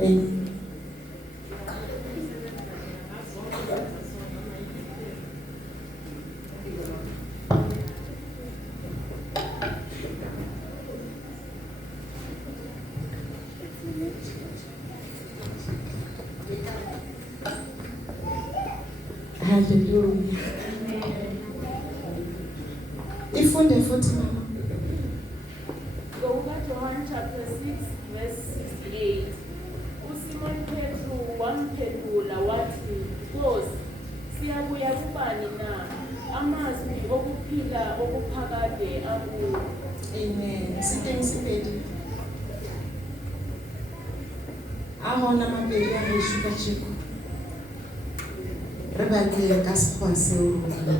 Amen. Hallelujah. Ifunde futhi mama. Go to John chapter 6 verse 68. uSimon Petru wamphendula wathi, Nkosi, siyabuya kubani na? Amazwi okuphila okuphakade akuwe. Amen. Siteng sipedi. Ahona mabedi a re shuka tshiko. Re ba tlile ka sekgwa seo rona.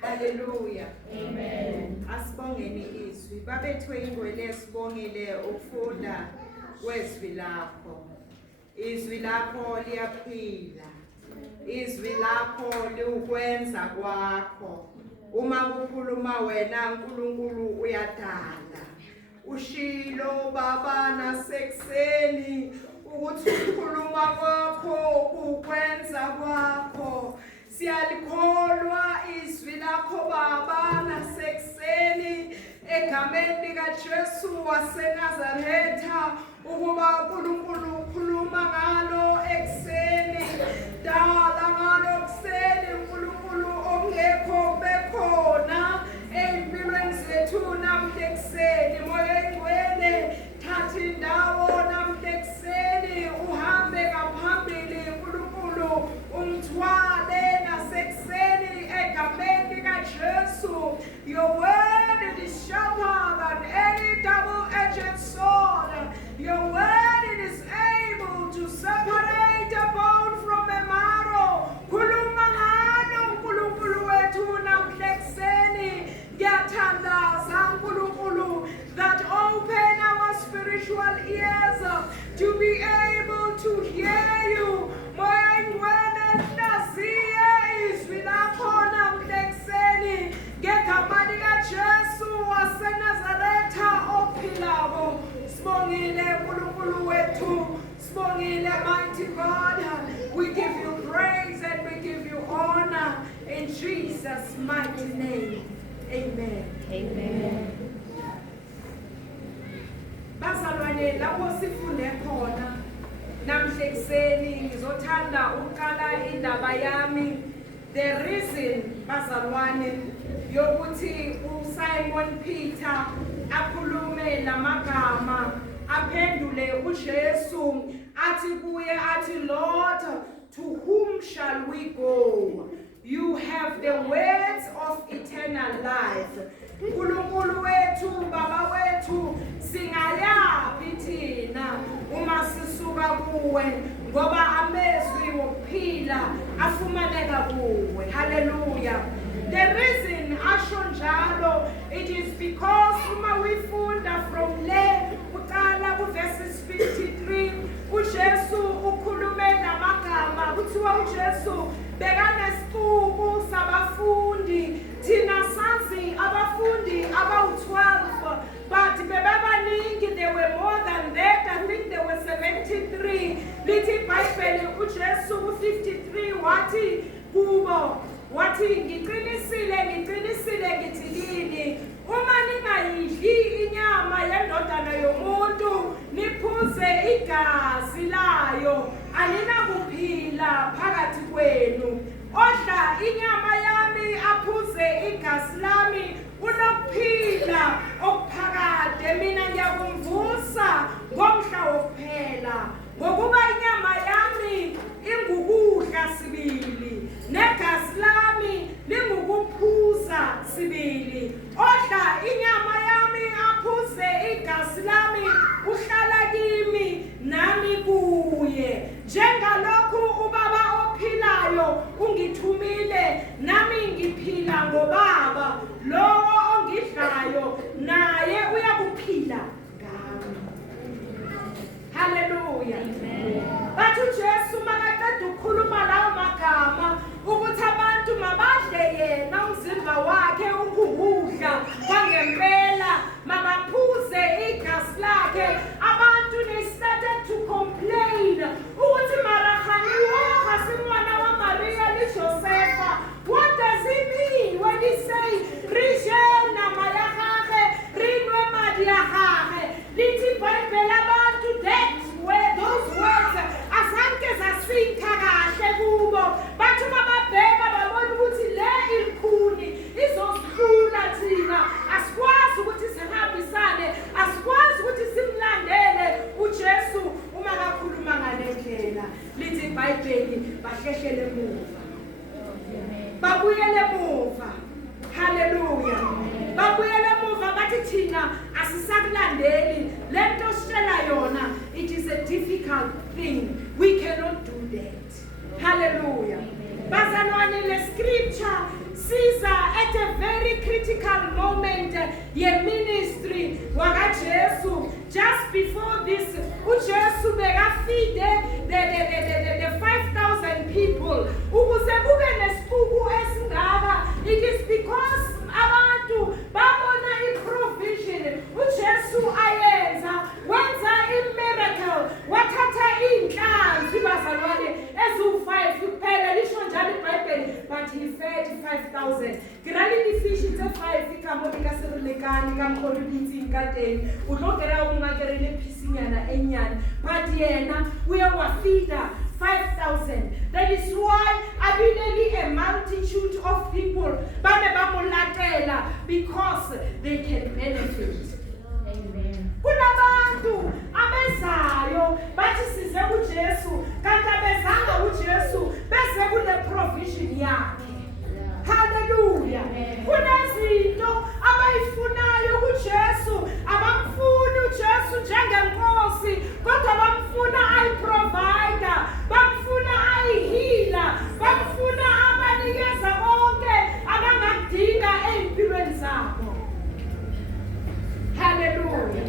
Hallelujah. Amen. Asibongeni izwi. Babethwe ingwele esibongile ukufunda kwezwi lakho. Izwi lakho liyaphila. Izwi lakho liukwenza kwakho. Uma kukhuluma wena uNkulunkulu uyadala. Ushilo baba nasekuseni ukuthi ukukhuluma kwakho ukwenza kwakho. Siyalikholwa izwi lakho baba nasekuseni egameni likaJesu waseNazaretha ukuba uNkulunkulu ukhuluma ngalo ekuseni. Dala ngalo ekuseni uNkulunkulu ongekho bekhona empilweni zethu namhla ekuseni. Moya engcwele thatha indawo namhla ekuseni uhambe ngaphambili uNkulunkulu umthwale nasekuseni egameni likaJesu. Your word is sharper than any double-edged sword. Your word is able to separate a bone from a marrow. Khuluma ngalo uNkulunkulu wethu namhla ekuseni. Ngiyathandaza uNkulunkulu that open our spiritual ears to be able to hear you. Moya engcwele hlaziye izwi lakho namhla ekuseni ngegama likaJesu waseNazaretha ophilako. Sibongile uNkulunkulu wethu. Sibongile mighty God. We give you praise and we give you honor in Jesus' mighty name. Amen. Amen. Bazalwane lapho sifunde khona namhla ekuseni ngizothanda uqala indaba yami. The reason bazalwane yokuthi uSimon Peter akhulume lamagama aphendule uJesu athi kuye athi, Lord, to whom shall we go? You have the words of eternal life. uNkulunkulu wethu baba wethu singayaphi thina uma sisuka kuwe ngoba amezwi wokuphila afumaneka kuwe. Hallelujah. The reason asho njalo it is because uma wifunda from le uqala ku verses 53 uJesu ukhulume namagama kuthiwa uJesu bekanesiqubu sabafundi. Thina sazi abafundi abawu-12 but bebabaningi, they were more than that. I think there were 73. Lithi iBhayibheli uJesu u-53 wathi kubo wathi ngiqinisile ngithi kini uma ningayidli inyama yendodana yomuntu niphuze igazi layo alinakuphila phakathi kwenu. Odla inyama yami aphuze igazi lami unokuphila okuphakade. Mina ngiyakumvusa ngomhla wokuphela ngokuba inyama yami ingukudla sibili negazi lami lingukuphuza sibili. Odla inyama yami aphuze igazi lami uhlala kimi nami kuye. Njengalokhu ubaba ophilayo ungithumile nami ngiphila ngobaba. Lowo ongidlayo naye uyakuphila ngami. Hallelujah. Amen. Bathu Jesu iBhayibheli bahlehlele emuva. Babuyele emuva. Hallelujah. Babuyele emuva bathi thina asisakulandeli lento sishela yona. It is a difficult thing. We cannot do that. Hallelujah. Bazalwane, le scripture sees at a very critical moment ye ministry waka Jesu. Just before this, uJesu bekafide the 5,000 people. Ukuze kube nesibuku esingaka, it is because abantu babona iprovision uJesu ayenza, wenza imiracle, wathatha inhlanzi bazalwane ezu5 kuphela lisho njalo iBhayibheli, but he fed 5,000. Kirali fish it's 5 ikamo ikasirulekani kamkholubithi inkateni udlogera ungakerele phisinyana enyana, but yena uyawafida 5,000. That is why abineli a multitude of people bane bamulatela, because they can benefit. Amen. Kunabantu abezayo bathi size kuJesu kanti abezanga uJesu bese kule provision yakhe. Hallelujah. Kunezinto abayifunayo kuJesu, abamfuni uJesu njengenkosi, kodwa bamfuna ayiprovider, bamfuna ayihila, bamfuna abanikeza konke abangakudinga empilweni zabo. Hallelujah.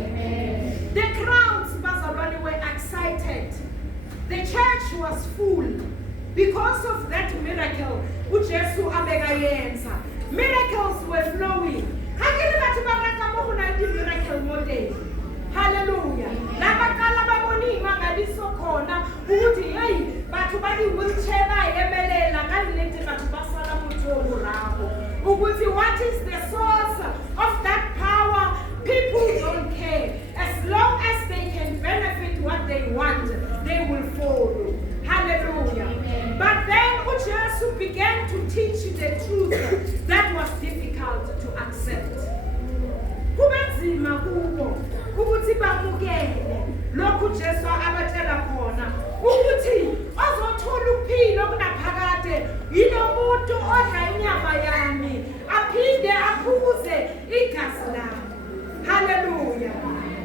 The crowds bazalwane were excited. The church was full because of that miracle uJesu abekayenza. Miracles were flowing. Hakele bathi bakama kuna miracle model. Hallelujah. Labaqala baboni mangaliso khona ukuthi hey bathu bali wheelchair bayemelela kanilenti bathu basala muthobo rabo. Ukuthi what is the source of that power? People don't care. As long as they can benefit what they want, they will follow. Hallelujah. Amen. But then uJesu began to teach the truth that was difficult to accept. Kubenzima kubo ukuthi bamukele lokhu Jesu abatshela khona ukuthi ozothola uphilo kunaphakade yilo muntu odla inyama yami aphinde aphuze igazi lami. Hallelujah.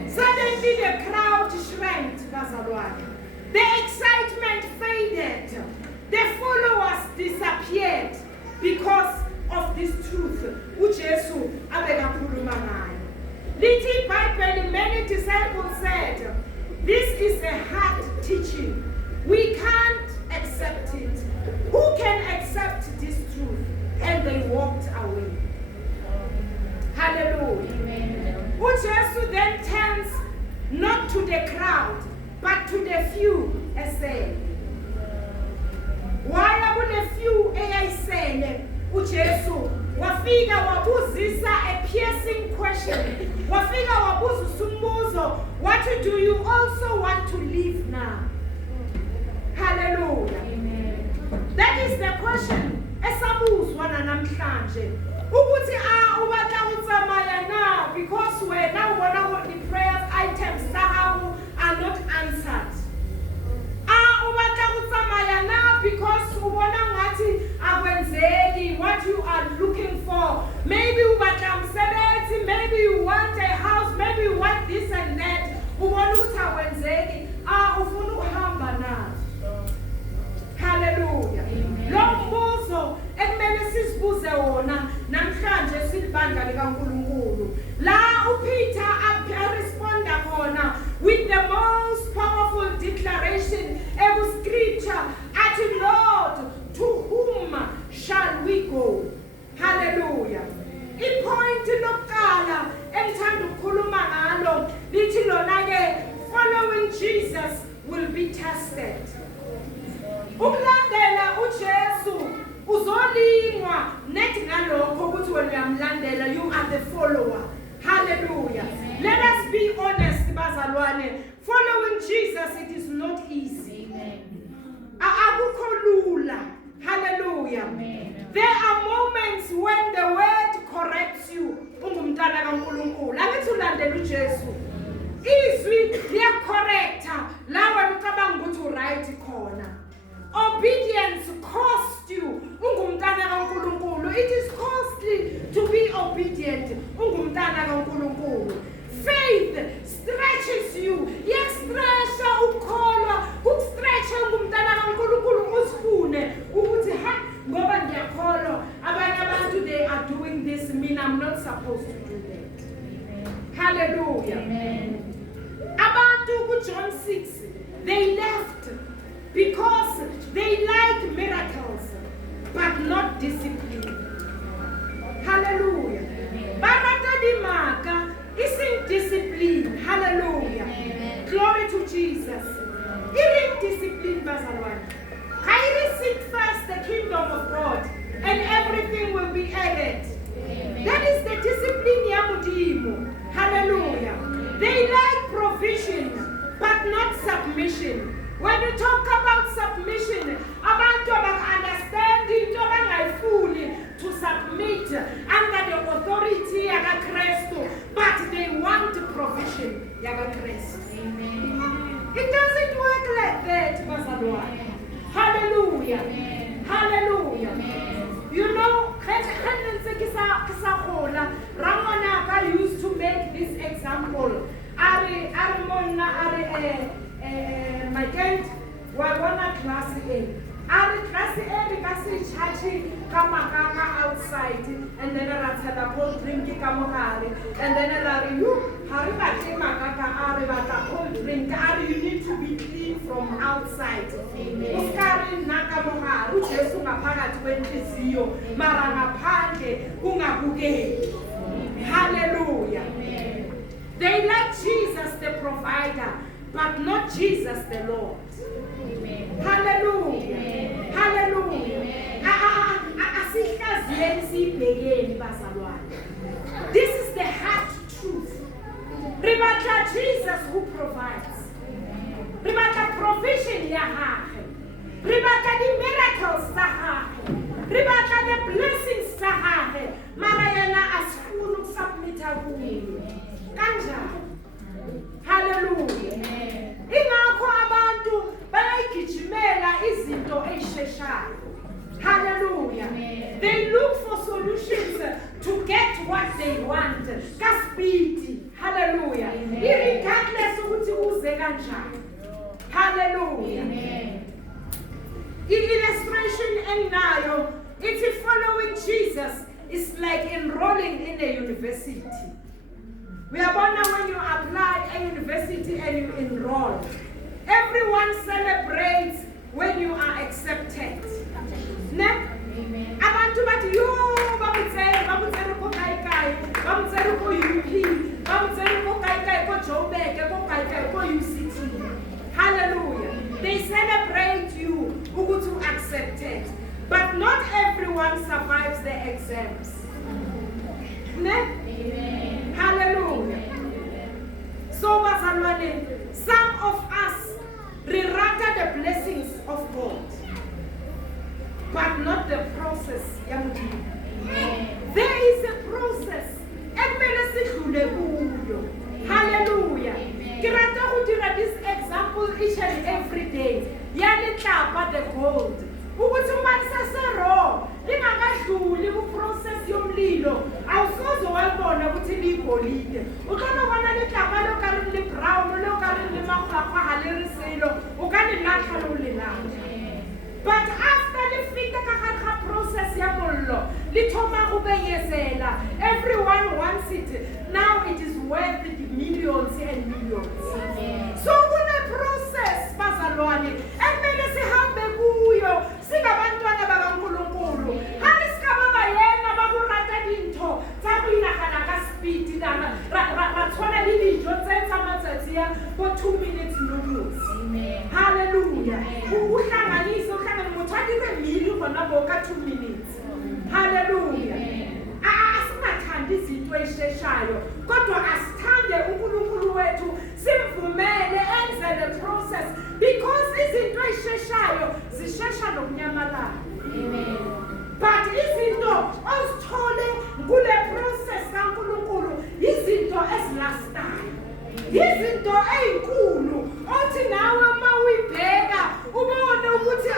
Suddenly the crowd shrank, bazalwane. The excitement faded. The followers disappeared because of this truth. uJesu abekakhuluma ngayo. Lithi iBhayibheli, many disciples said, this is a hard teaching. We can't accept it. Who can accept this truth? And they walked away. Hallelujah. Amen. uJesu then turns not to the crowd, but to the few and said, why are the few eyayisele uJesu wafika wabuzisa a piercing question. Wafika wabuza umbuzo, what do you also want to live now? Hallelujah. Amen. That is the question esabuzwa namhlanje. Ukuthi ubata utsamaya na because we now ubona the prayer items zahabu are not answered. Ubata utsamaya na because ubona ngathi akwenzeki what you are looking for. Maybe ubata umsebenzi, maybe you want a house, maybe you want this and that. Ubona ukuthi akwenzeki, ufuna uhamba na. Hallelujah. Lo mbuzo ekumele sisibuze wona namhlanje silibandla likaNkulunkulu. La uPeter responda khona with the most powerful declaration ever scripture at Lord, to whom shall we go? Hallelujah. Ipoint lokuqala engithanda ukukhuluma ngalo lithi lona ke following Jesus will be tested. Ukulandela uJesu uzolingwa nethi ngalokho ukuthi wena uyamlandela, you are the follower. Hallelujah. Amen. Let us be honest bazalwane, following Jesus it is not easy. Akukho lula. Hallelujah. Amen. There are moments when the word corrects you ungumntana kaNkulunkulu. Angithi ulandela uJesu izwi liyacorrecta la wena ucabanga ukuthi uright khona. obedience cost you. Ungumntana kaNkulunkulu. It is costly to be obedient. Ungumntana kaNkulunkulu. Faith stretches you. Yestretcha ukholwa, ukustretcha ungumntana kaNkulunkulu usifune ukuthi ngoba ngiyakholwa abanye abantu they are doing this, mina I'm not supposed to do that. Hallelujah. Amen. Abantu ku John 6 they left because they like miracles but not discipline. Hallelujah. Barata di maka isn't discipline. Hallelujah. Amen. Glory to Jesus. Isn't discipline bazalwane. I seek first the kingdom of God and everything will be added. Amen. That is the discipline ya Modimo. Hallelujah. They like provision but not submission. When you talk about submission, abantu understand into abangayifuni to submit under the authority ya Kristu, but they want provision ya Kristu. Amen. It doesn't work like that, bazalwane. Hallelujah. Amen. Hallelujah. Amen. You know, Ramonaka used to make this example. My kid, class A. Class A because chachi kamakaka outside, and then I had a cold drink kamokari, and then I cold drink. You need to be clean from outside. Uskari nakamoharu, Jesunga pagat wentizio, maranga pande, ungabuge. Hallelujah. They like Jesus the provider, but not Jesus the Lord. Amen. Hallelujah. Amen. Hallelujah. This is the hard truth. Remember Jesus who provides. Remember provision yahahe. Remember the miracles tahahe. Remember the blessings tahahe. Marayana asfunu submita kuwe. Kanja. Hallelujah. Ingakho abantu bayigijimela izinto ezisheshayo. Hallelujah. They look for solutions to get what they want. Kaspeed. Hallelujah. Irregardless ukuthi uze kanjani. Hallelujah. Illustration enginayo, it's following Jesus is like enrolling in a university. We are born when you apply a university and you enroll. Everyone celebrates when you are accepted. Abantu bathi yo babutsere ko kai babutsere ko UP babutsere ko kai ko Joburg ko kai ko UCT. Hallelujah. They celebrate you ukuthi accepted, but not everyone survives the exams. Amen. Hallelujah. So bazalwane, some of us rerata the blessings of God, but not the process. There is a process. Hallelujah. Kirata udira this example each and every day. Yani tapa the gold. Ukuthi umanisa sero, lingakadluli ku process yomlilo. Awusoze wayibona ukuthi ligolide. Ukana wana letapa lo kare le brown, lo kare le makhakha haleriselo, ukani lahla lo lelanga. But after the fika ka process ya mollo, lithoma go beyesela. Everyone wants it. Now it is worth millions and millions. So kuna process bazalwane, emele sihambe kuyo, singabantwana bakaNkulunkulu. Hani sikaba yena bakurata dinto, tsabina kana ka speed dana. Ratswana dijo tsetsa matsatsi ya for 2 minutes noodles. Hallelujah. Uhlanganisa mothatire mili khona boka 2 minutes. Hallelujah. Asingathandi izinto ezisheshayo, kodwa asithande uNkulunkulu wethu, simvumele enze the process, because izinto ezisheshayo zishesha nokunyamalala. Amen. But izinto ozithole kule process kaNkulunkulu izinto ezilastayo. Izinto ezinkulu othi nawe uma uyibheka ubone ukuthi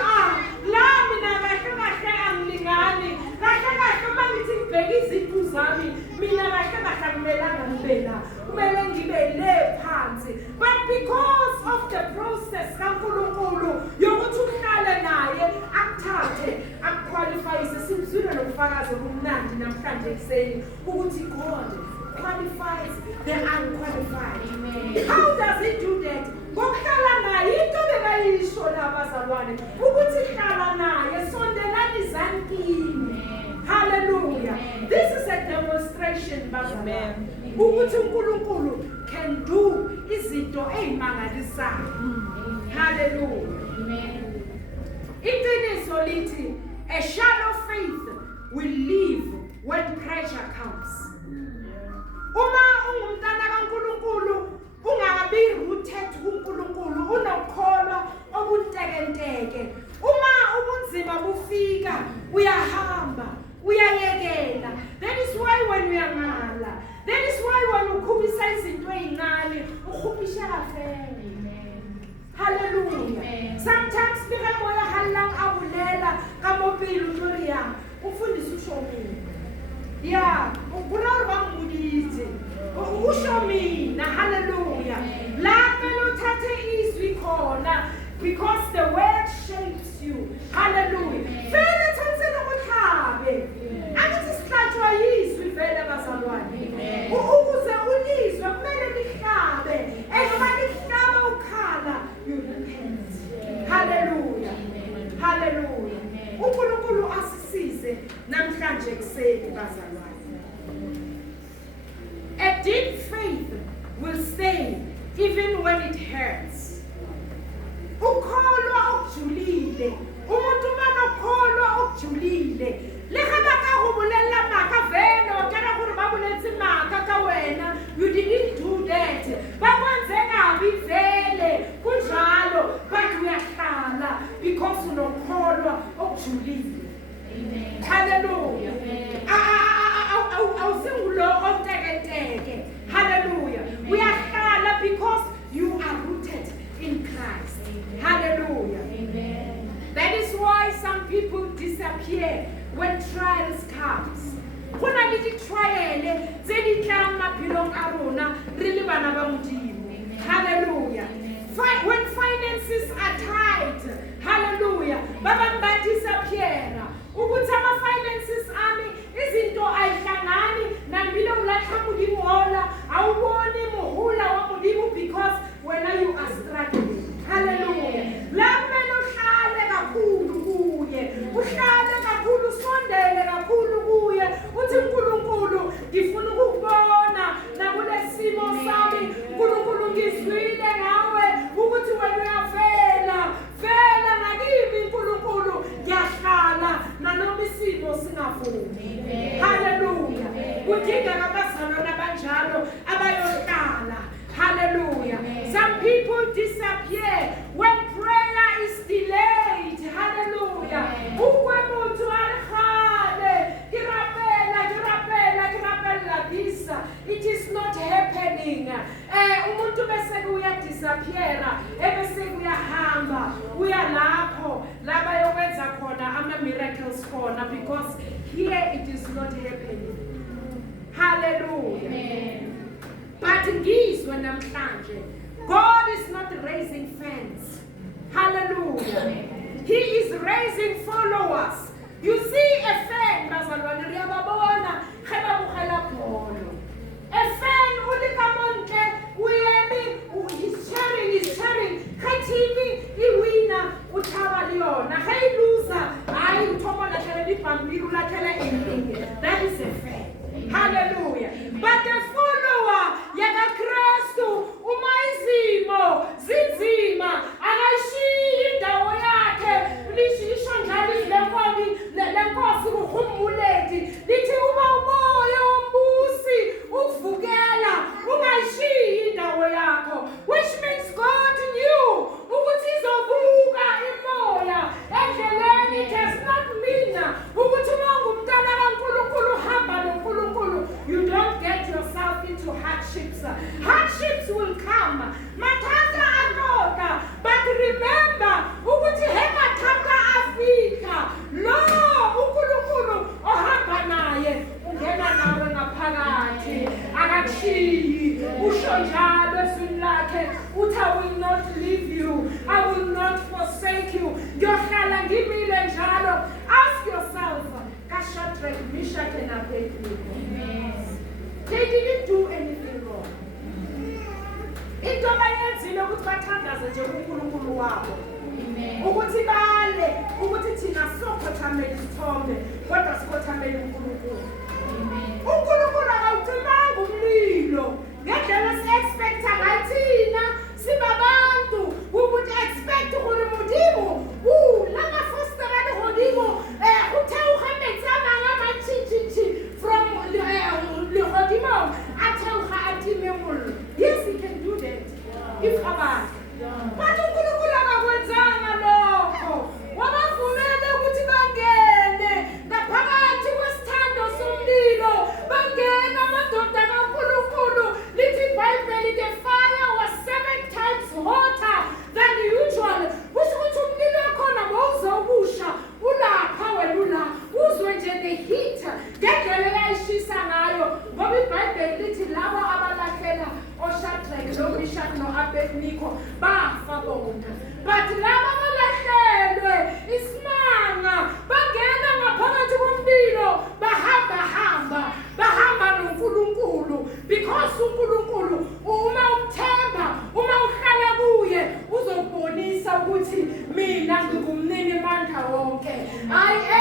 uzofakaza kumnandi namhlanje kuseni ukuthi God qualifies the unqualified. How does he do that? Ngokuhlala naye into bekayisho labazalwane ukuthi hlala naye sondelani zankini. Hallelujah. This is a demonstration bazalwane ukuthi uNkulunkulu can do izinto ezimangalisayo. Hallelujah. Amen. Iqiniso lithi a shallow faith will leave when pressure comes. Uma ungumntana kaNkulunkulu ungabi rooted kuNkulunkulu unokholwa obuntekenteke. Uma ubunzima bufika uyahamba uyayekela. That is why when uyangala, that is why when ukhumisa izinto ezincane ukhumisha kafeni. Hallelujah. Sometimes bika moya halang abulela kamopilo Gloria ufundisa ushomini. Yeah, ukula bangudisi. Ushomina. Hallelujah. La phela uthathe izwi khona because the word shapes you. Hallelujah. Phela thathela ukuthabe. Angithi sihlathwa yizwi vele bazalwane. Ukuze ulizwe kumele lihlabe. Ngoba lihlaba ukhala you repent. Hallelujah. Hallelujah. uNkulunkulu asisize namhlanje kuseni bazalwane. A deep faith will stay even when it hurts. Ukholwa okujulile, umuntu manokholwa okujulile, lehaba ka go bolela maka vele o kana gore ba boletse maka ka wena, you didn't do that. Ba bonze kabi vele kunjalo, but uyahlala because unokholwa okujulile. Amen. Hallelujah. Awusingulo ontekenteke. Hallelujah. Uyahlala because you are rooted in Christ. Amen. Hallelujah. Amen. That is why some people disappear when trials comes. Khona le trial tse di tlang maphelong a rona re le bana ba Modimo. Hallelujah. When finances are tight, hallelujah, ba bang ba disappear. Ukuthi ama finances ami izinto ayihlangani nambile ulahla Modimo hola awuboni muhula wa Modimo because when you are struggling. Hallelujah. Lamelo hlale kakhulu kuye. Uhlale kakhulu sondele kakhulu kuye. Uthi uNkulunkulu ngifuna ukubona nakulesimo sami. uNkulunkulu ngizwile ngawe ukuthi wena uyavela. Vela nakimi uNkulunkulu ngiyahlala nanoma isimo singavumi. Hallelujah. Kudinga abazalwane abanjalo abayohlala. Hallelujah. Some people disappear when prayer is delayed. Hallelujah. Ukwemuntu alihale kirapela this. It is not happening. Umuntu bese kuya disappear, ebese kuyahamba, uya lapho laba yokwenza khona ama miracles khona because here it is not happening. Hallelujah. Amen. But ngizwe namhlanje, God is not raising fans. Hallelujah. He is raising followers. You see a fan, bazalwane riyababona kheba bugela pholo. A fan ulikamonke uyemi he's sharing khathini iwina uthaba liyona hey loser hayi uthoba lahlele libhambiru lahlele ending. That is a fan. Hallelujah. But the follower yakaKristu uma izimo zinzima akashiyi indawo yakhe lisho njalo lenkosi kuhumuleti lithi uma umoya wombusi uvukela ungashiyi indawo yakho, which means God knew ukuthi izovuka imoya endleleni. It does not mean ukuthi uma Shadrach, Meshach, and Abednego. They didn't do anything wrong. Into abayenzile ukuthi bathandaze nje uNkulunkulu wabo. Ukuthi bale, ukuthi thina sokhothamela isithombe, kodwa sikhothamela uNkulunkulu. uNkulunkulu akawucimanga umlilo. Ngendlela si-expecta ngathina sibabantu ukuthi expect gore Modimo lama fosterane godimo o theoga metsana nga matšhitšhitši from legodimo a theoga a time mollo. Yes, he can do that if abantu but uNkulunkulu akakwenzanga lokho. Wabavumela ukuthi bangene ngaphakathi kwesithando somlilo, bangena amadoda kaNkulunkulu. Lithi iBhayibheli the fire was 7 times hotter than usual. Kusho ukuthi umlilo wakhona mawuza ubusha ulapha wena ula uzwe nje the heat ngendlela eyayishisa ngayo, ngoba iBhayibheli lithi labo abalahlela oShadrach noMeshach noAbednego bafa bona. But laba abalahlelwe isimanga bangena ngaphakathi komlilo, bahamba noNkulunkulu, because uNkulunkulu uma umthemba, uma uhlala kuye uzobonisa ukuthi mina ngingumnini mandla wonke. I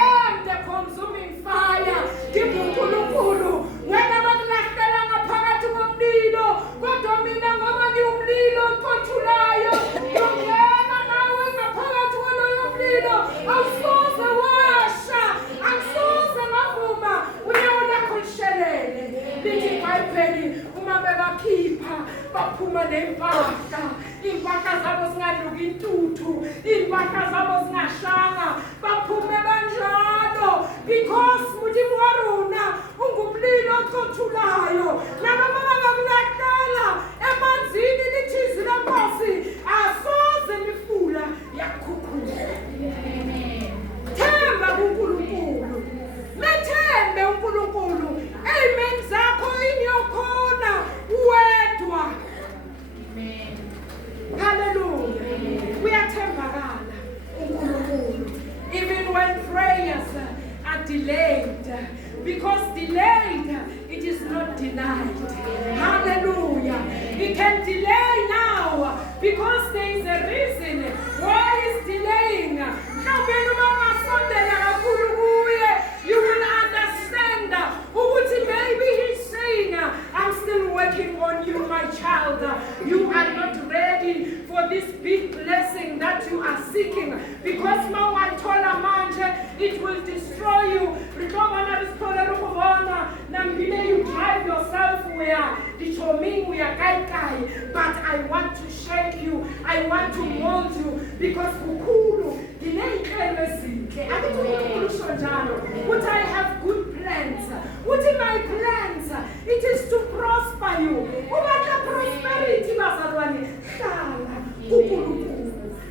am the consuming fire. NginguNkulunkulu. Wena bakulahlela ngaphakathi komlilo, kodwa mina ngoba ngiwumlilo oqothulayo ngiyongena nawe ngaphakathi kwaloyo mlilo. Awusoze washa, awusoze ngavuma unyawo lakho lishelele. Lithi iBhayibheli uma bebakhipha baphuma nempahla, impahla zabo zingaluki intuthu, impahla zabo zingashanga, baphume banjalo because Modimo warona ungumlilo oqothulayo. Nanoma bangamlahlela emanzini lithi izwi leNkosi asoze lifula yakhukhula. Themba kuNkulunkulu, methembe uNkulunkulu. Amen zakho inyokhona wedwa. Hallelujah. Uyathembakala uNkulunkulu even when prayers are delayed, because delayed it is not denied. Hallelujah. He can delay now because there is a reason why he's delaying. You will understand ukuthi maybe he's saying, I'm still working on you, my child. You are not ready for this big blessing that you are seeking, because it will destroy you. You drive yourself where but I want to shape you, I want to mold you, because I have good plans. What are my plans? It is to prosper you. Prosperity,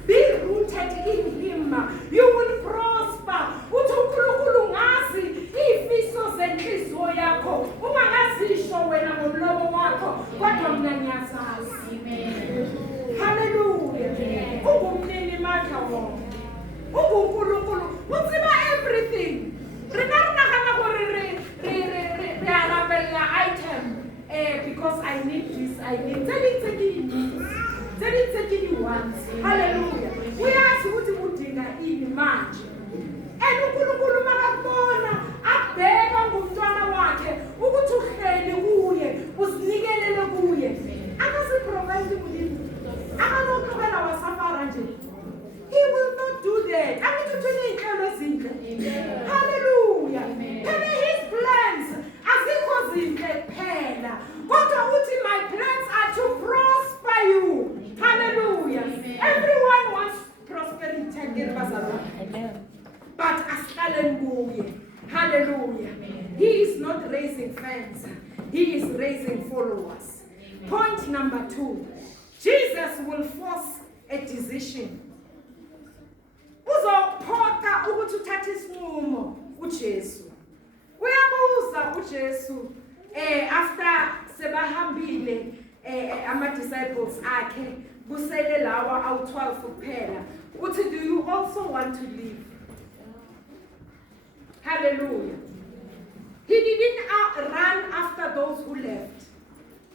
be rooted in him. You will prosper. Hallelujah. Everything. Because I need this, I need. Tell it taking once. Hallelujah. We ask what you would in March. And uNkulunkulu makabona abheka ngumntwana wakhe ukuthi uhleli kuye, usinikelele kuye. Akasiprovide kuye. Akanoqhubela wasafara nje. He will not do that. Hallelujah. His plans azikho zinhle kuphela. Kodwa uthi my plans are to prosper you. Hallelujah. Everyone wants prosperity. Amen. But asihlale kuye. Hallelujah. He is not raising fans. He is raising followers. Point number 2. Jesus will force a decision. Uzophoqa ukuthi uthathe isinqumo uJesu. Uyabuza uJesu after sebahambile ama disciples akhe kusele lawa awu12 kuphela. Uthi do you also want to leave? Hallelujah. He didn't run after those who left.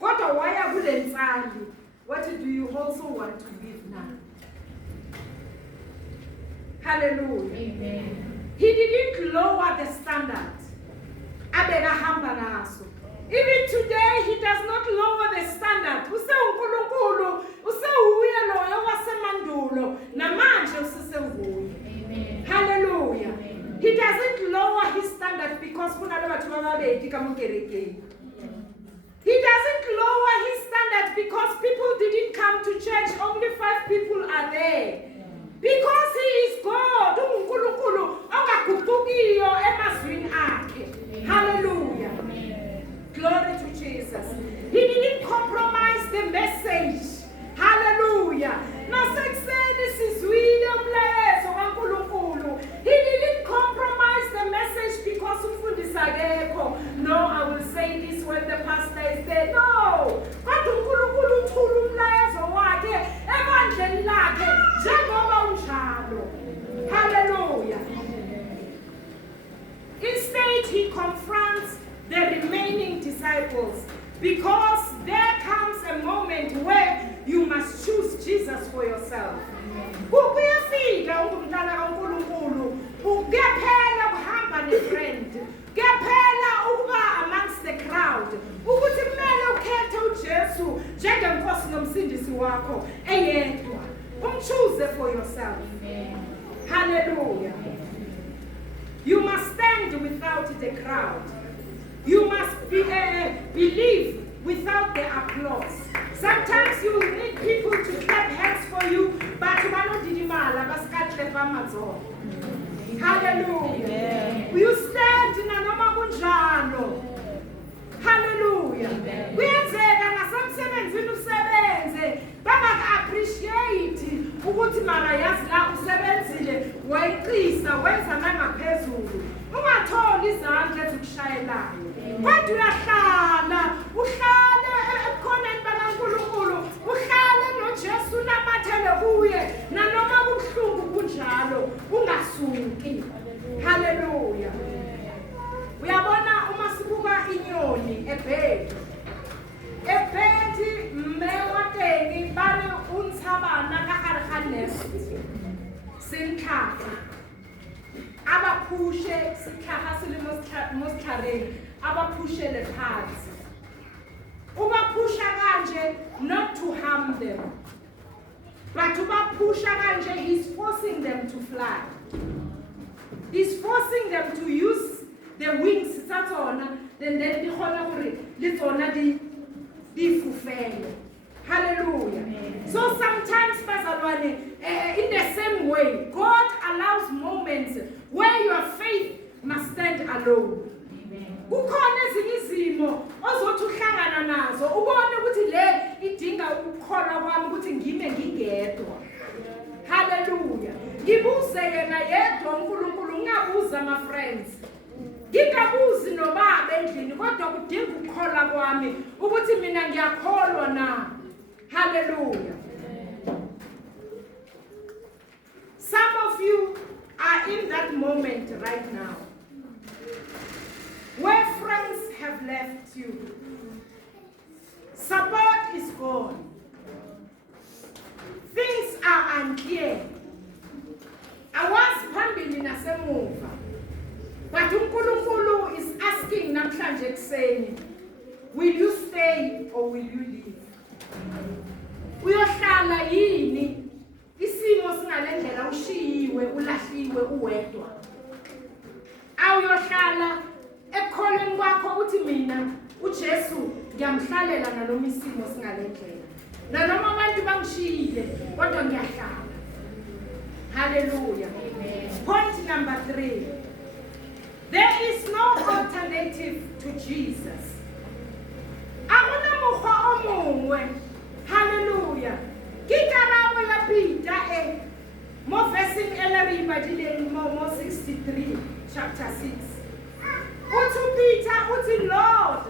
Kodwa waya kule ntsali. What do you also want to live now? Hallelujah. Amen. He didn't lower the standard. Abeka hamba ngaso. Even today, he does not lower the standard. Unkulunkulu, uye loyo wasemandulo, namanje usesenguye. Amen. Hallelujah. Amen. He doesn't lower his standard because kunalo bathu bababedi kamukerekeni. He doesn't lower his standard because people didn't come to church. Only 5 people are there. Because he is God. uNkulunkulu ongaguqukiyo emazwini akhe. Hallelujah. Glory to Jesus. He didn't compromise the message. Hallelujah. Nasekuseni sizwile umlayezo kaNkulunkulu. He didn't compromise the message because umfundisi akekho. No, I will say this when the pastor is there. No. Kodwa uNkulunkulu uthula umlayezo wakhe ebandleni lakhe njengoba unjalo. Hallelujah. Instead, he confronts the remaining disciples because there comes a moment where you must choose Jesus for yourself. Kuyafika umntana kaNkulunkulu kuyaphela ukuhamba ne-friend, kuyaphela ukuba amongst the crowd, ukuthi kumele ukhethe uJesu njengenkosi nomsindisi wakho eyedwa. Choose for yourself. Hallelujah. You must stand without the crowd. You must believe without the applause. Sometimes you need people to clap hands for you, but hallelujah. You stand in anoma kunjalo. Hallelujah. Kuyenzeka ngasemsebenzini usebenze banga-appreciate ukuthi mara yazi la usebenzile wayiqisa wenza nangaphezulu. Ungatholi izandla ezikushayelayo. Kodwa uyahlala, uhlale ebukhoneni bakaNkulunkulu, uhlale noJesu unamathele kuye nanoma kubuhlungu kunjalo ungasuki. Hallelujah. Uyabona uma sibuka inyoni ebhedi. Ebhedi mmewateni bale unthabana ka hare ga nest. Sintlhaga. Abaphushe sitlhaga se le mo setlhareng, abaphushele phansi. Ubaphusha kanje not to harm them, but ubaphusha kanje he's forcing them to fly. He's forcing them to use the wings tsa tsona, then di khona gore le tsona di fufele. Hallelujah. So sometimes bazalwane, in the same way, God allows moments where your faith must stand alone. Kukhona ezinye izimo ozothi uhlangana nazo ubone ukuthi le idinga ukukholwa kwami ukuthi ngime ngingedwa. Hallelujah. Ngibuze yena yedwa uNkulunkulu, ungabuza my friends. Ngikabuzi nobaba endlini kodwa kudinga ukukholwa kwami ukuthi mina ngiyakholwa na. Hallelujah. Some of you are in that moment right now where friends have left you. Support is gone. Things are unclear. Awazi phambili nasemuva. But uNkulunkulu is asking namhlanje ekseni, will you stay or will you leave? Uyohlala yini isimo singalendlela ushiyiwe ulahliwe uwedwa? Awuyohlala ekholweni kwakho uthi mina uJesu ngiyamhlalela naloma isimo singalendlela. Nanoma abantu bangishiyile kodwa ngiyahlala. Hallelujah. Point number 3. There is no alternative to Jesus. Akuna mukha omungwe. Hallelujah. Kikarabo ya Peter mo verse elari badileng mo 63 chapter 6. Uthi Peter uthi Lord,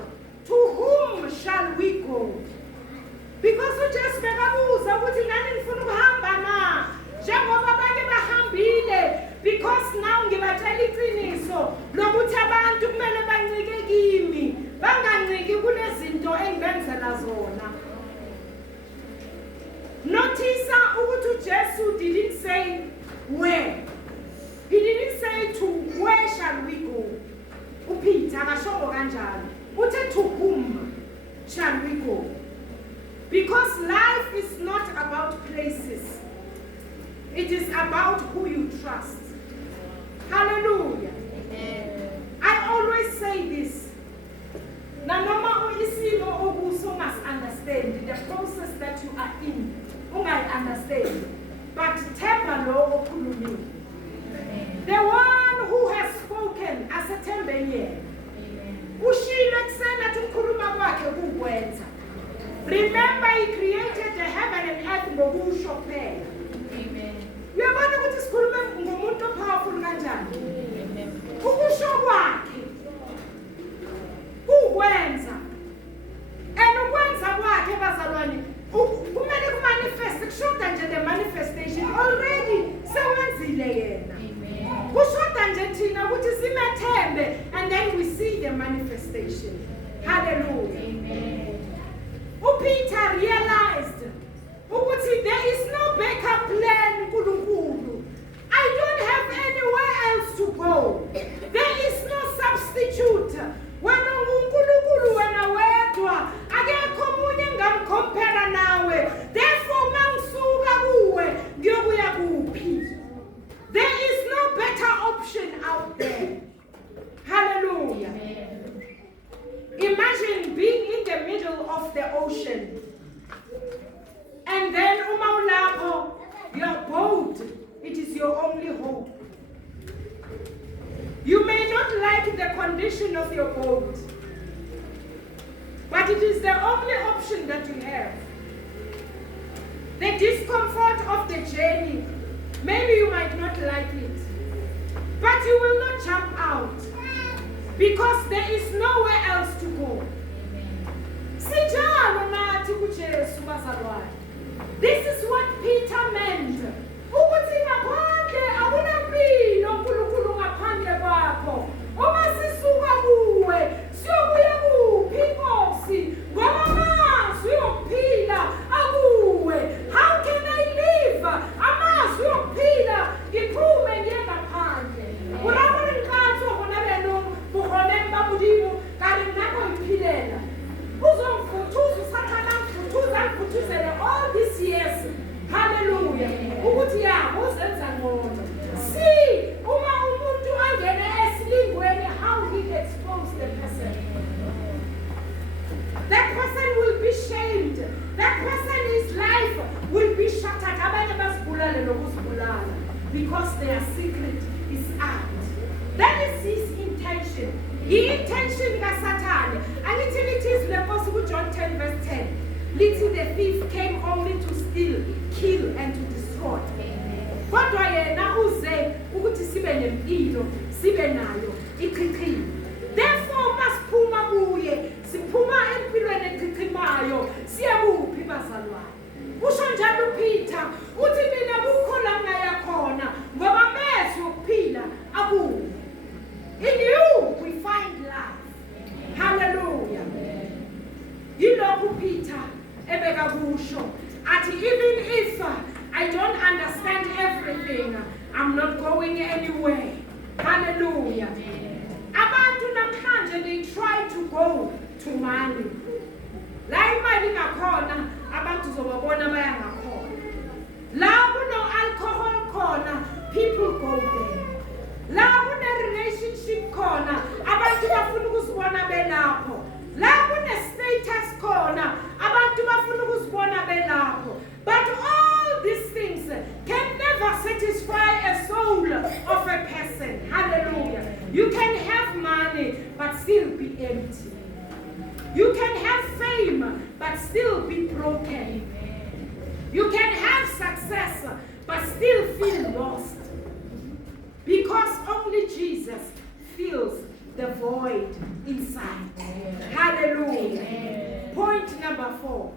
to whom shall we go? Because uJesu bekabuza ukuthi ngani ngifuna ukuhamba na? Njengoba abanye bahambile, because now ngibatshela iqiniso lokuthi abantu kumele bancike say to where shall we go? Peter akashongo kanjalo. Uthe to whom shall we go? Because life is not about places. It is about who you trust. Hallelujah. Amen. I always say this. Nanoma isimo okuso must understand the process that you are in. I understand. But temper lo okhulumi. The one who has spoken as a tembenye. Ushilo eksena ukukhuluma kwakhe kukwenza. Remember he created the heaven and earth ngokusho kuphela. Amen. Uyabona ukuthi sikhuluma ngomuntu powerful kanjani? Amen. Ukusho kwakhe kukwenza. And ukwenza kwakhe bazalwane kumele kumanifest kushoda nje the manifestation already sewenzile yena. Amen. Kushoda nje thina ukuthi simethembe and then we see the manifestation. Hallelujah. Amen. Peter realized there is no backup plan, nkulunkulu. I don't have anywhere else to go. There is no substitute. Wena uNkulunkulu wena wedwa akekho omunye engamcompare nawe. Therefore mangisuka kuwe ngiyokuya kuphi. There is no better option out there. Hallelujah. Amen. Imagine being in the middle of the ocean. And then umaulapo, your boat, it is your only hope. You may not like the condition of your boat, but it is the only option that you have. The discomfort of the journey, maybe you might not like it, but you will not jump out because there is nowhere else to go. Sijalo nathi kuJesu bazalwane. This is what Peter meant. Ukuthi ngaphandle akunampilo uNkulunkulu ngaphandle kwakho. Uma sisuka kuwe, siyobuya kuphi Nkosi? Ngoba amazwi okuphila akuwe. How can I live? Amazwi okuphila ngiphume ngiye ngaphandle. Urabona inkathi bona beno buhole babudimo kanti nakho ngiphilela. Uzongifuthuza usathana ngifuthuze all these years. Hallelujah. Ukuthi ya uzenza ngcono. See, uma umuntu angene esilingweni how he exposed the person. That person will be shamed. That person's life will be shattered. Abanye basibulale nokuzibulala because their secret is out. That is his intention. The intention kaSathane. Angithi lithi leposi kuJohn 10 verse 10. Lithi the thief came only to steal, kill and to destroy. Kodwa yena uze ukuthi sibe nempilo, sibe nayo ichichima. Therefore masiphuma kuye, siphuma empilweni echichimayo, siya kuphi bazalwane. Usho njalo uPeter, uthi mina kukho la ngaya khona ngoba amezwi okuphila akuwe. In you we find life. Hallelujah. Yilokhu Peter ebeka kusho athi even if I don't understand everything, I'm not going anywhere. Hallelujah. Abantu namhlanje they try to go to money. La imali ngakhona abantu zobabona baya ngakhona. La kuno alcohol khona people go there. La kune relationship khona abantu bafuna ukuzibona belapho. La kune status khona abantu bafuna ukuzibona belapho. But all these things can never satisfy a soul of a person. Hallelujah. You can have money but still be empty. You can have fame but still be broken. You can have success but still feel lost. Because only Jesus fills the void inside. Hallelujah. Point number 4.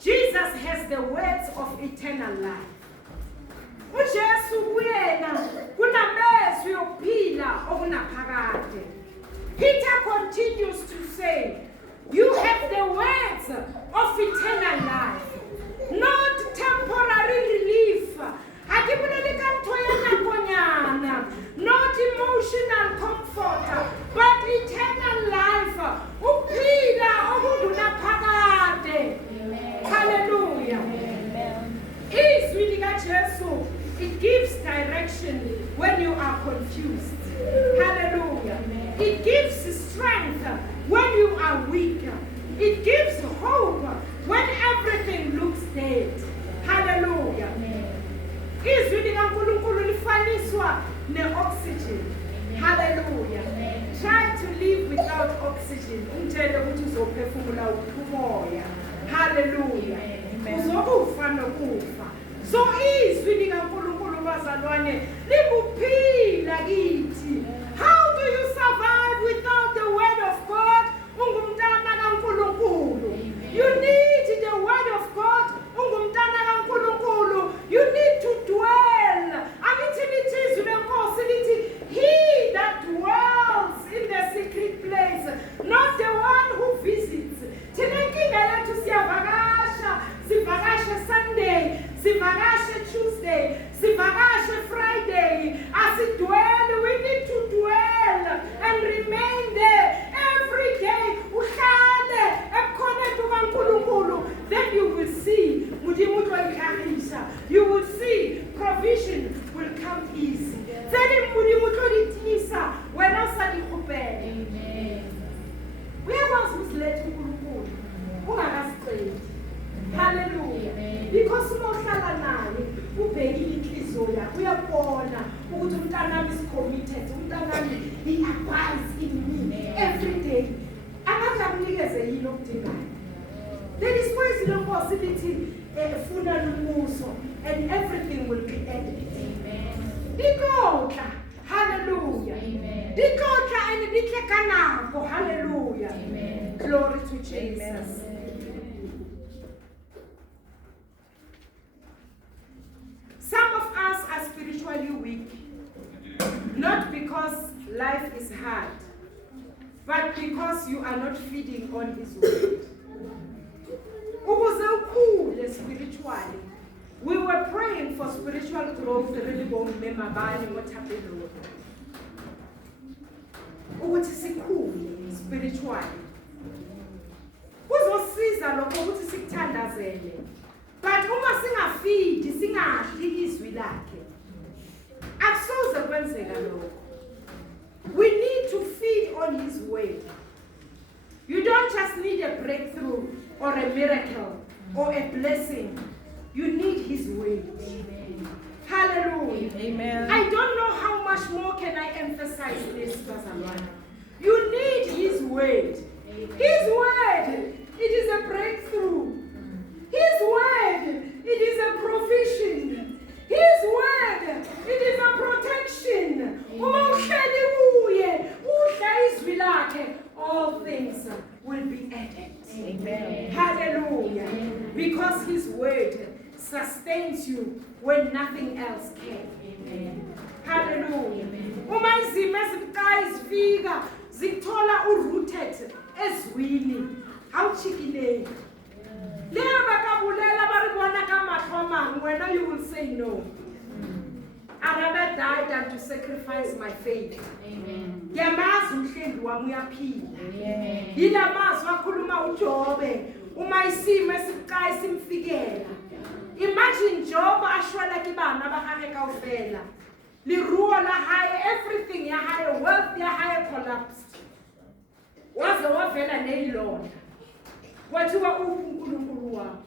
Jesus has the words of eternal life. uJesu kuyena kunamezwi okuphila okunaphakade. Peter continues to say, you have the words of eternal life, not temporary relief. Akibulele kanthoya nakonyana confused. Hallelujah. It gives strength when you are weak. It gives hope when everything looks dead. Hallelujah. Izwi likaNkulunkulu lifaniswa ne-oxygen. Hallelujah. Try to live without oxygen. Umtshele ukuthi uzophefumula umoya. Hallelujah. Uzokufa nokufa. So izwi likaNkulunkulu bazalwane libuphila kithi. How do you survive without the word of God? Ungumntana kaNkulunkulu. You need the word of God. Ungumntana kaNkulunkulu. You need to dwell. Angithi lithi izwi lenkosi lithi he that dwells in the secret place, not the one who visits. Thina inkinga yethu siyavakasha, sivakashe Sunday, sivakashe Tuesday, sivakashe Friday. Asidwele, we need to dwell and remain there every day. Uhlale ekukhoneni kukaNkulunkulu. Then you will see, you will see provision will come easy. Then when I study Amen. Uyakwazi ukuziletha uNkulunkulu ungakasiqedi. Hallelujah. Because uma uhlala naye ubheke inhliziyo yakho uyabona ukuthi umntanami is committed, umntanami he abides in me every day. Angathi akunikeze yini okudingayo. There is ways lenkosi lithi funa lumuso and everything will be added. Amen. Dikotla. Hallelujah. Amen. Dikotla and diklekanako. Hallelujah. Amen. Glory to Jesus. Amen. Some of us are spiritually weak, not because life is hard, but because you are not feeding on His word. Spiritually, we were praying for spiritual growth. Really, spiritually. Kuzosiza lokho ukuthi sikuthandazele. But uma singafidi, singadli izwi lakhe. Akusoze kwenzeka lokho. We need to feed on His word. You don't just need a breakthrough or a miracle or a blessing. You need His word. Amen. Hallelujah. Amen. I don't know how much more can I emphasize this, Bazalwana. You need His word. Amen. His word, it is a breakthrough. His word, it is a provision. His word, it is a protection. All things will be added. Amen. Hallelujah. Amen. Because His word sustains you when nothing else can. Amen. Hallelujah. Uma izimo ezibucayi zifika zithola urooted ezwini awuchikileyo. Leyo bakabulela baribona kamahloma wena you will say no. I rather die than to sacrifice my faith. Amen. Yamazi umhlengi wami uyaphila. Amen. Yilamazi wakhuluma uJobe uma isimo esibucayi simfikela. Imagine Job ashwela kibana abahaheka ufela. Liruo la haye, everything ya haye, wealth ya haye collapsed. Waze wavela neyilonda. Wathiwa uNkulunkulu wakho.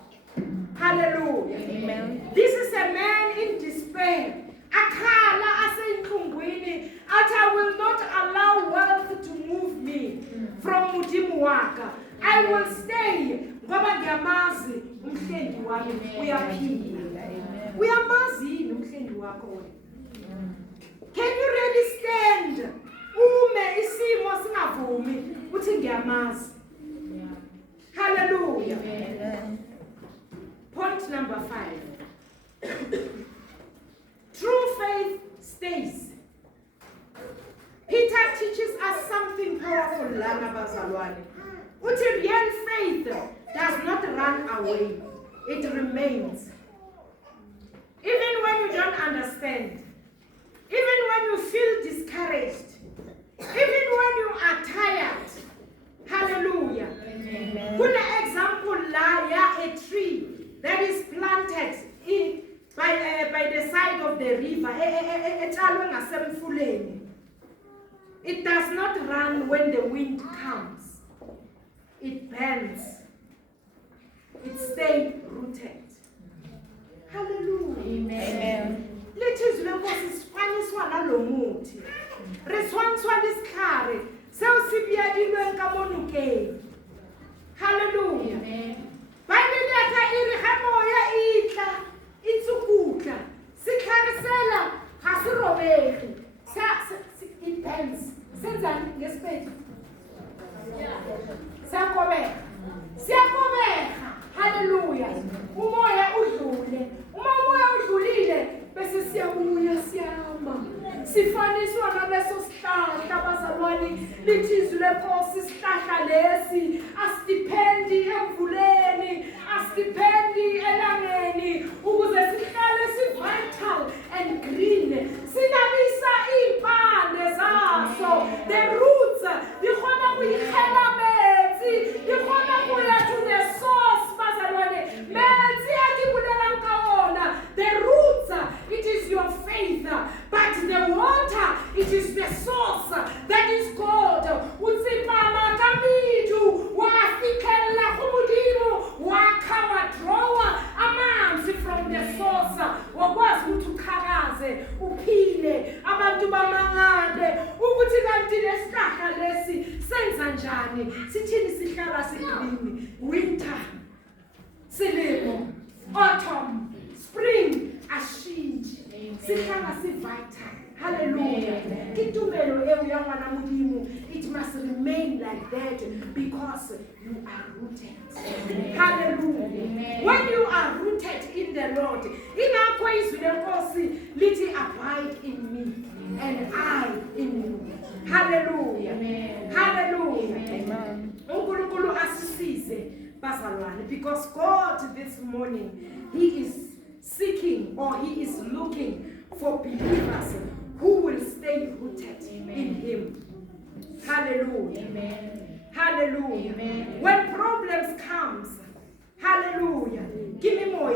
Hallelujah. Amen. This is a man in despair. Akhala aseyinhlungwini athi I will not allow wealth to move me from mudimu waka. I will stay ngoba ngiyamazi umhlengi wami uyaphila. Uyamazi yini umhlengi wakho wena? Can you really stand ume isimo singavumi uthi ngiyamazi? Hallelujah. Amen. Point number 5. True faith stays. Peter teaches us something powerful, lana bazalwane. Uthi real faith does not run away. It remains. Even when you don't understand. Even when you feel discouraged. Even when you are tired. Hallelujah. Amen. Put an example la a tree that is planted by the side of the river. emfuleni. It does not run when the wind comes. It bends. It stays rooted. Hallelujah. Amen. Lithi izwi lenkosi sifaniswa nalomuthi. Riswaniswa lisikhare. Sewusibiyadilwe enkamonukeni. Hallelujah. Amen. Bible yatha iri moya itla itsukutla. Sikharisela hasirobeki. It bends. Senzani ngesiphethu? Siyakobeka. Hallelujah. Umoya udlule. Uma umoya udlulile bese siyabuya siyama. Sifaniswa naleso sihlahla bazalwane. Lithi izwi lenkosi isihlahla lesi asidipendi emvuleni, asidipendi elangeni ukuze sihlale si-vital and green. Sinabisa impande zaso. The roots dikhona kuyikhela metsi, dikhona kuya to the source bazalwane. Metsi akibulela nkawona. The roots, it is your faith, but the water, it is the source that is God. Utsimama kamidu wafikela kumudimo wakawa draw amanzi from the source. Wakwazi ukuthi ukhakaze uphile abantu bamangane ukuthi kanti lesihlahla lesi senza njani. Sithini sihlala sigreen? Winter, silimo, autumn, spring, ashintshi. Sihlala si-vital. Hallelujah. Kitumelo eya ngwana modimo. It must remain like that because you are rooted. Hallelujah. When you are rooted in the Lord, inakho izwi lenkosi lithi abide in me and I in you. Hallelujah. Hallelujah. uNkulunkulu asisize bazalwane, because God this morning he is seeking or he is looking for believers who will stay rooted in him. Hallelujah. Amen. Hallelujah. Amen. When problems comes, hallelujah. Give me more.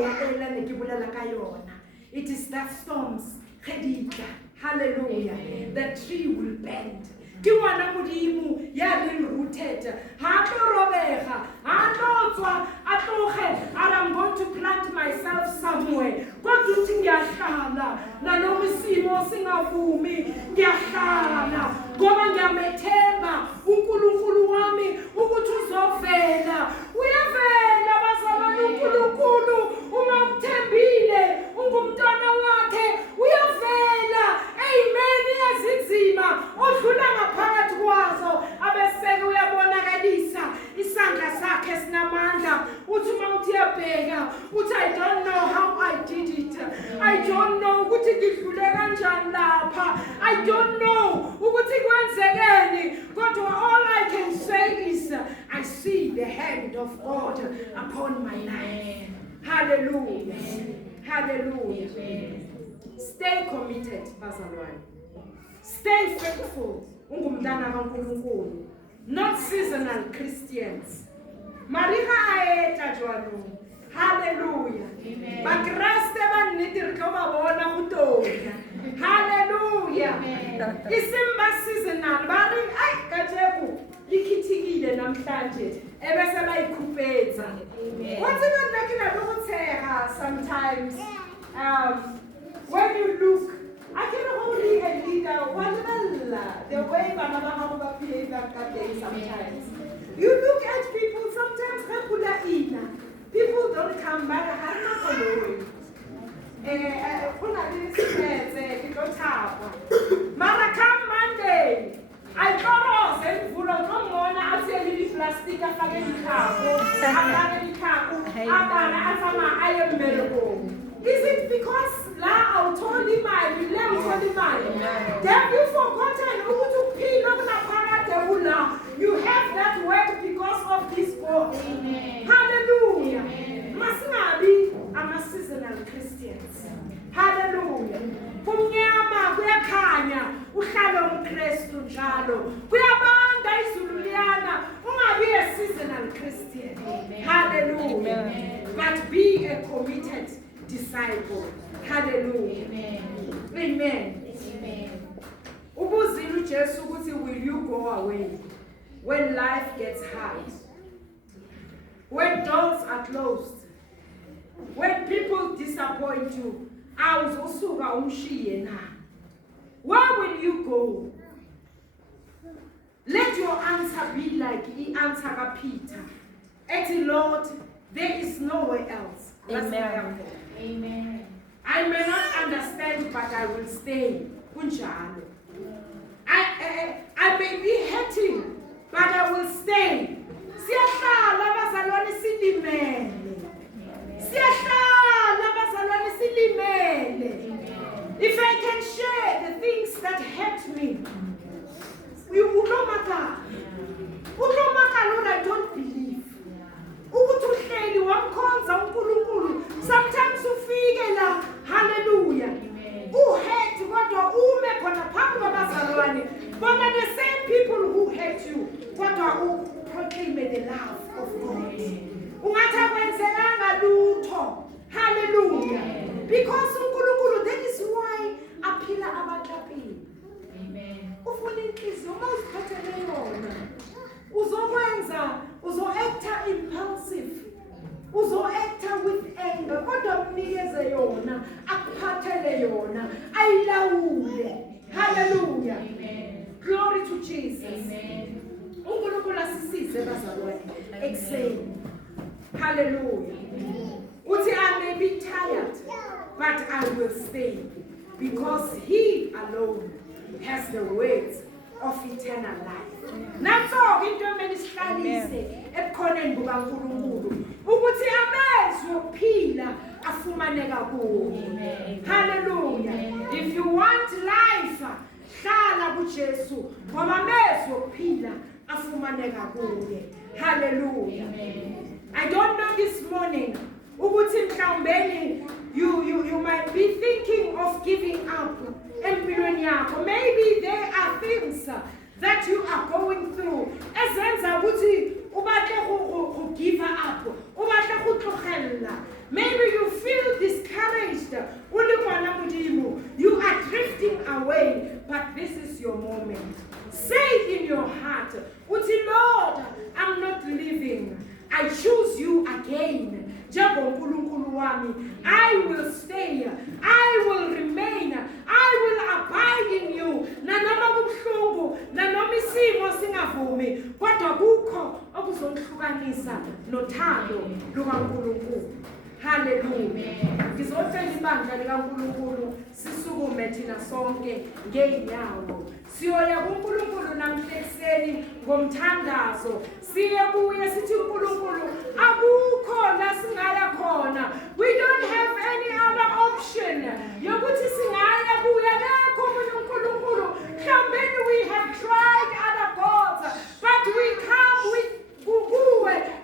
It is that storms. Hallelujah. Amen. The tree will bend. Kiwana mudimu yali rooted. Hato robeha. Hato atohe. I'm going to plant myself somewhere. God do tingyashala. Na nomisimo singavumi. Ngyashala. Ngoba ngiyamethemba uNkulunkulu wami ukuthi uzovela. Uyavela bazalwane uNkulunkulu uma umthembile ungumntwana wakhe uyavela. Amen. Iyazinzima odlula ngaphakathi kwazo abeseke uyabonakalisa isandla sakhe sinamandla. Uthi uma uthi uyabheka uthi I don't know how I did it. I don't know ukuthi ngidlule kanjani lapha. I don't know ukuthi kwenzekeni. Kodwa all I can say is I see the hand of God upon my life. Hallelujah. Hallelujah. Stay committed bazalwane. Stay faithful. Ungumntana kaNkulunkulu. Not seasonal Christians. Marika aeta jwalo. Hallelujah. Amen. Bakraste banitiri kama bona kutoka. Hallelujah. Isimba seasonal. Bari ay kajebu. Likhithikile namhlanje. Ebese bayikhuphetha. Wathi bandakina lokutheha sometimes. When you look, I can only a leader, the way Mama behave sometimes. You look at people, sometimes people don't come back. Mara come Monday. I thought and full of no more. I say little plastic. I forget I am miracle. Is it because la autoli mali, le autoli mali? Have you forgotten who to pin up na para? You have that word because of this book. Amen. Hallelujah. Amen. Masinabi, I'm a seasonal Christians. Hallelujah. Kumnyama kuyakhanya uhlala umKristu njalo. Kuyabanda izulu liyana ungabi a seasonal Christian. Hallelujah. Amen. But be a committed disciple. Hallelujah. Amen. Amen. Amen. kuJesu ukuthi will you go away when life gets hard? When doors are closed? When people disappoint you? Awuzosuka umshiye na? Where will you go? Let your answer be like the answer of Peter. Ethi Lord, there is nowhere else. Amen. Amen. I may not understand, but I will stay. Kunjalo. I may be hurting, but I will stay. Siyahlala bazalwane silimele. Siyahlala bazalwane silimele. If I can share the things that hurt me, ulomaka, Lord, I don't believe. Ukuthi uhleli wamkhonza uNkulunkulu. Sometimes ufike la, hallelujah. Uhate kodwa ume khona phambi kwabazalwane. Bona the same people who hate you, kodwa proclaim the love of God. Ungathi kwenzelanga lutho. Hallelujah. Because uNkulunkulu, that is why aphila abaqaphi. Amen. Ufuna inhliziyo mawuziphathele yona. Uzokwenza, uzo-acta impulsive. Uzo-acta with anger. Kodwa mnikeze yona, akuphathele yona, ayilawule. Hallelujah. Amen. Glory to Jesus. Amen. uNkulunkulu asisize bazalwane ekuseni. Hallelujah. Uthi I may be tired, but I will stay because He alone has the words of eternal life. Nanso into emenisihlalise ebukhoneni bukaNkulunkulu ukuthi amezwi okuphila afumaneka kuye. Hallelujah. If you want life, hlala kuJesu ngoba amezwi okuphila afumaneka kuye. Hallelujah. I don't know this morning ukuthi mhlawumbeni you might be thinking of giving up empilweni yakho. Maybe there are things that you are going through ezenza ukuthi ubahle give up, ubahle utlogella. Maybe you feel discouraged. You are drifting away, but this is your moment. Say in your heart, uthi Lord, I'm not leaving. I choose you again. I will stay. I will remain. I will abide in you. Nanoma kubuhlungu, nanoma isimo singavumi, kodwa kukho okuzongihlukanisa nothando lukaNkulunkulu. Hallelujah. Ngizocela ibandla likaNkulunkulu sisukume thina sonke ngeenyawo. Siyoya kuNkulunkulu namhlanje ngomthandazo. Siye kuye sithi uNkulunkulu akukho la singaya khona. We don't have any other option. Yokuthi singaya kuye lekho uNkulunkulu. Mhlawumbe we have tried other gods, but we come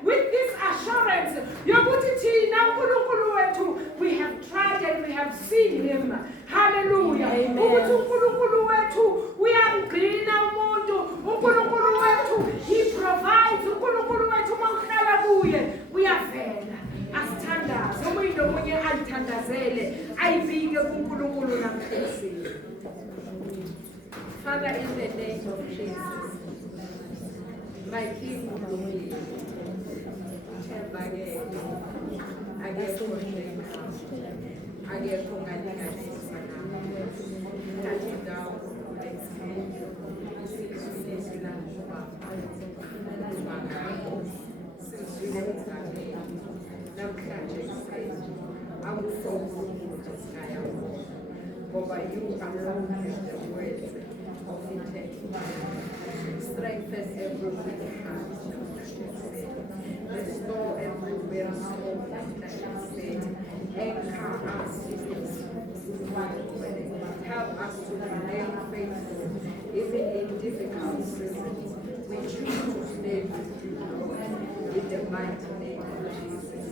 with this assurance. Yokuthi thina uNkulunkulu wethu, we have tried and we have seen him. Hallelujah. Ukuthi uNkulunkulu wethu uyamgcina umuntu. uNkulunkulu wethu he provides. uNkulunkulu wethu mawuhlala kuye uyavela. Asithandaze umuntu omunye alithandazele ayibike kuNkulunkulu namhlanje. Father, in the name of Jesus, my King, you alone have the words of eternity. Strengthen every weak heart, restore every weary soul, anchor us in this word. Help us to remain faithful, even in difficult seasons. We choose to stay with you, Lord, in the mighty name of Jesus.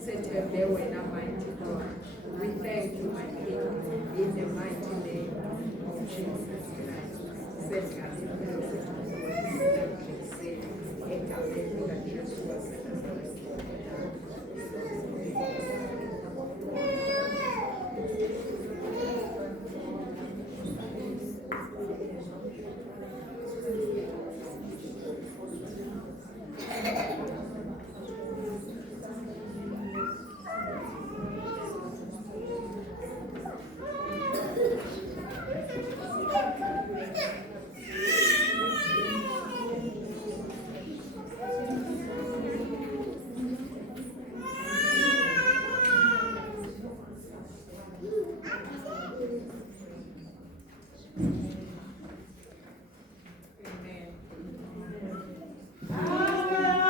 Sethembe wena